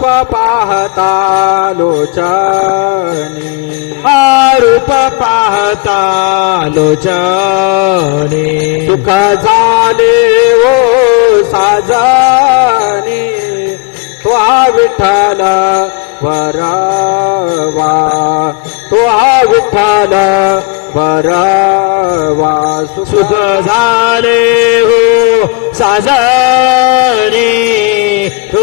हा रूप पाहता लोचनी आरूप पाहता लोचने सुख झाले ओ साजनी। तो विठ्ठल वरवा। तो विठ्ठल वरवा। सुख झाले हो साजने। तू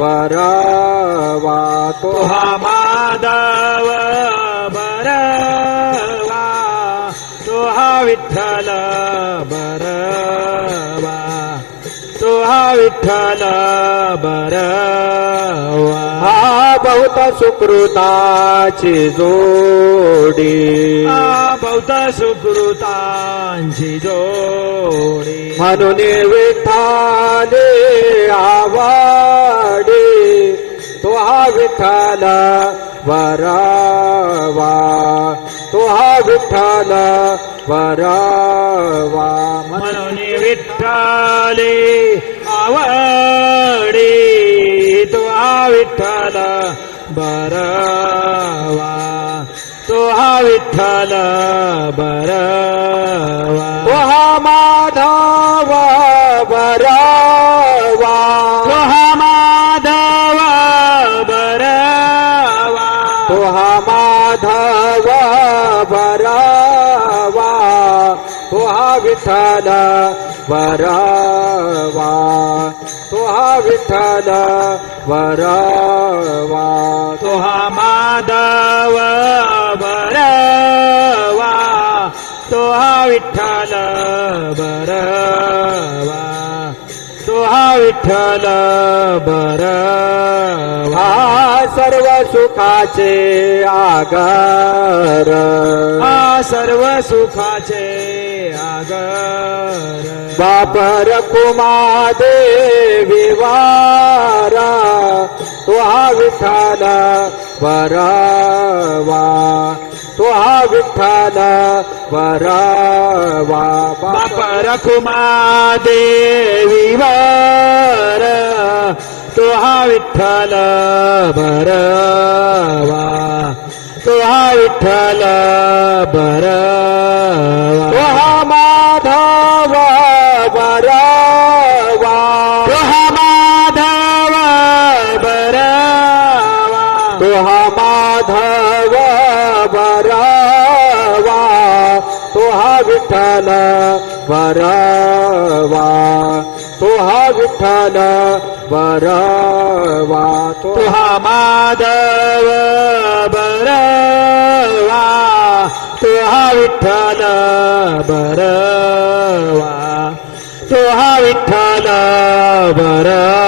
वरवा तुहा माधव बरवा. तुहा विठ्ठल बरवा. तुहा विठ्ठल बरवा बहुत सुकृताची जोडी. बहुत सुकृतांची जोडी. म्हणून विठ्ठले आवा विठ्ठल वरवा. तो हा विठ्ठल वरवा. म्हणून विठ्ठले आवडे. तो हा विठ्ठल बरवा तो हा विठ्ठल बरवा विठ्ठल वरवा. तुहा विठ्ठल वरवा. तुहा माधव वरवा. तुहा विठ्ठल बरवा तुहा विठ्ठल बरवा सर्व सुखाचे आगार. हा सर्व सुखाचे आगर। बापर कुमा देवी वारा तुहा विठ्ठल परवा तुहा विठ्ठल परवा बापर कुमा देवी वारा तुहा विठ्ठल बरवा तुहा विठ्ठल बरवा तो हा माधव बरवा तो हा विठ्ठल बरवा तो हा विठ्ठल बरवा तो तो माधव बरवा तो हा विठ्ठल बरवा तो हा विठ्ठल बरवा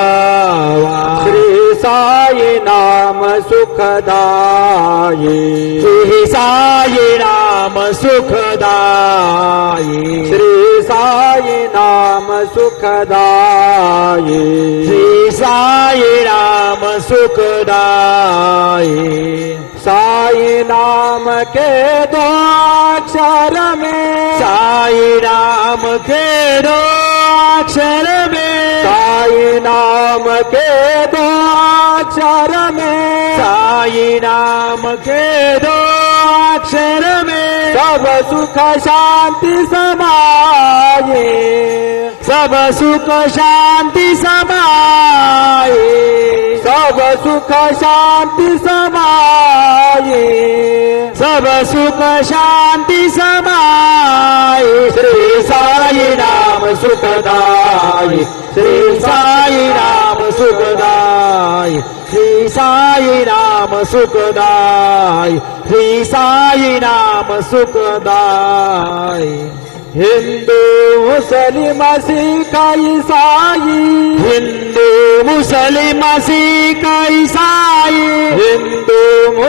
सुखदायी श्री साई राम सुखदायी श्री साई नाम सुखदायी श्री साई राम सुखदायी साई नाम के दो अक्षर में साई राम के दो अक्षर में साई नाम के दो अक्षर में साई नाम के दो अक्षर में सब सुख शांति समाये। सब सुख शांति समाये। सब सुख शांति समाये। सब सुख शांति समाये। श्री सा सुखदाई श्री साई राम सुखदाई श्री साई राम सुखदाई श्री साई राम सुखदाई हिंदू मुस्लिम सिख ईसाई हिंदू मुस्लिम सिख ईसाई हिंदू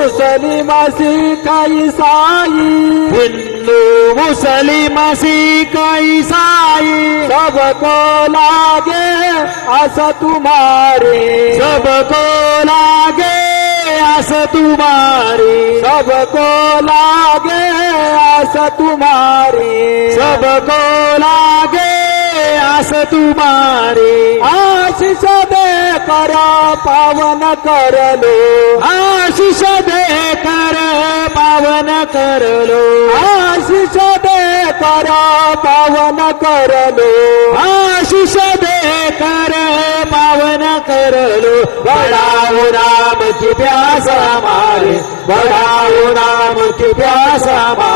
मुस्लिम सिख ईसाई। हिंदू मुस्लिम सिख ईसाई। सबको लागे आस तुम्हारे। सबको लागे आस तुम्हारी। सबको लागे आस तुम्हारी। सबको लागे आस तुम्हारी। आशीष दे कर पावन कर लो। आशीष दे कर पावन कर लो। आशीष दे कर पावन कर लो। आशीष दे कर पावन कर लो। बढ़ाओ राम की प्यास हमारे बढ़ाओ राम की प्यास हमारे।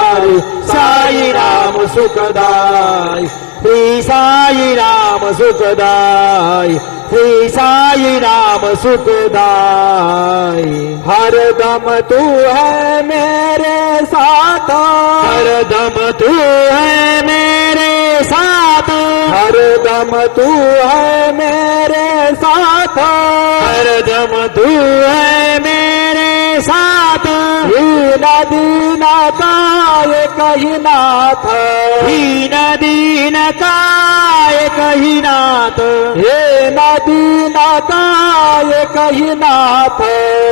સાઈ રામ સુખદાય શ્રી સાઈ રામ સુખદાય શ્રી સાઈ રામ સુખદાય હરદમ તું હૈ મેરે સાથ હરદમ તું હૈ મેરે સાથ હરદમ તું હૈ મેરે સાથ હરદમ તું હૈ नाथ। दीन दीन काय कही नाथ? हे नदीन का ये कही नाथ।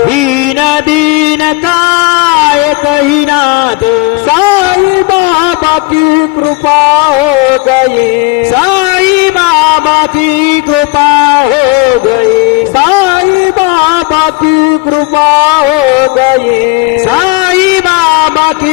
दीन दीन काय कही नाथ? साई बाबा की कृपा हो गई। साई बाबा की कृपा हो गई। साई बाबा की कृपा हो गई। साई बाबा की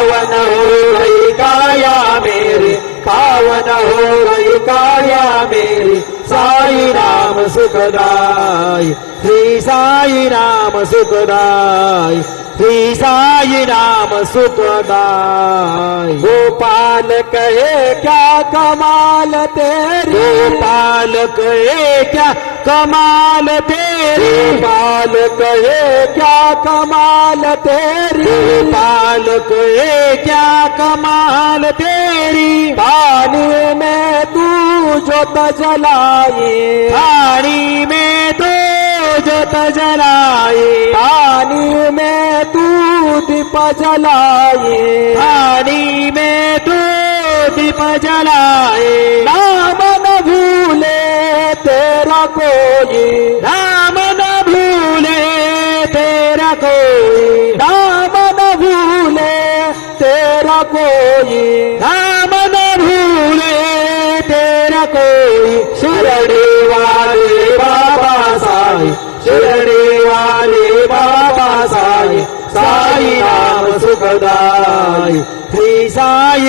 पावन हो गई काया मेरी पावन हो गई काया मेरी साई राम सुखदाई श्री साई राम सुखदाई श्री साई राम सुखदाई। गोपाल कहे क्या कमाल तेरी? गोपाल कहे क्या कमाल तेरी? गोपाल कहे क्या कमाल तेरी? गोपाल कहे क्या कमाल तेरी? पानी में तू जोत जलाई पानी में तो जोत जलाई पानी में तू दीप जलाई पानी में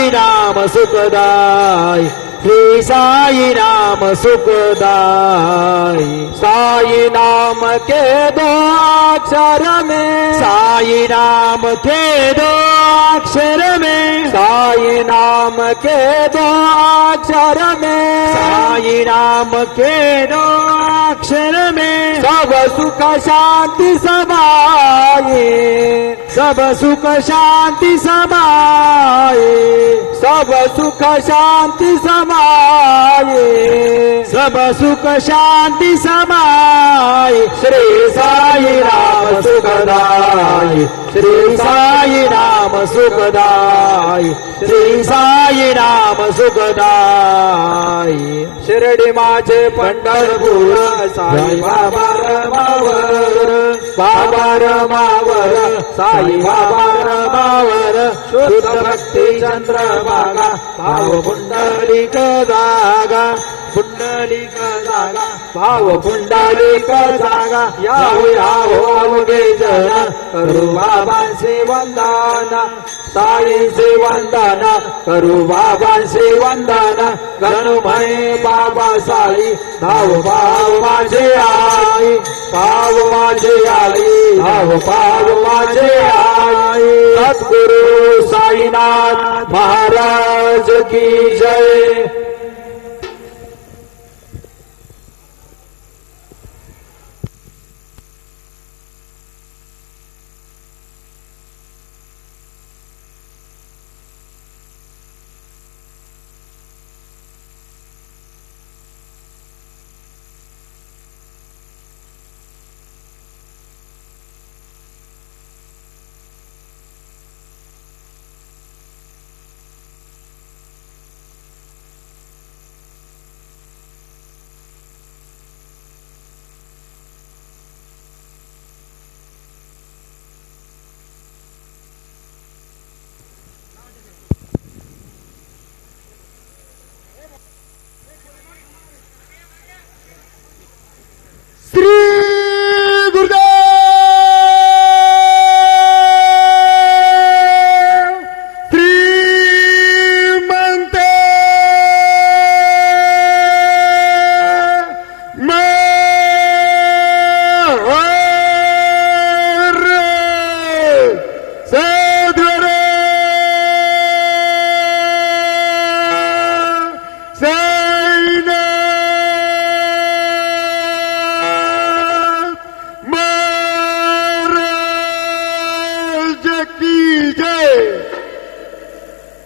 साई राम सुखदाई। श्री साई राम सुखदाई। साई नाम के दो अक्षर में। साई राम के दो अक्षर में। साई नाम के दो अक्षर में। साई राम के दो अक्षर में। सब सुख शांति समाये सब सुख शांति समाए लाभ सुख शांती समा राम सुख शांती समाय श्री साई राम सुखदाय श्री साई राम सुखदाय श्री साई राम सुखदाई। शिर्डी माझे पंढरपूर साई बाबा रमावर। बाबा रमावर साई बाबा रमावर। शुद्ध भक्ती चंद्रभागा भाव पुंडलिक जागा पुंडलिक जागा भाव पुंडलिक जागा याव याव अवघे जना करू बाबांचे वंदन साईचे वंदन करू बाबांचे वंदन गणमय बाबा साई भाव भाव माझे आई पाव माझे आई भाव पाव माझे आई. सद्गुरु साईनाथ महाराज की जय.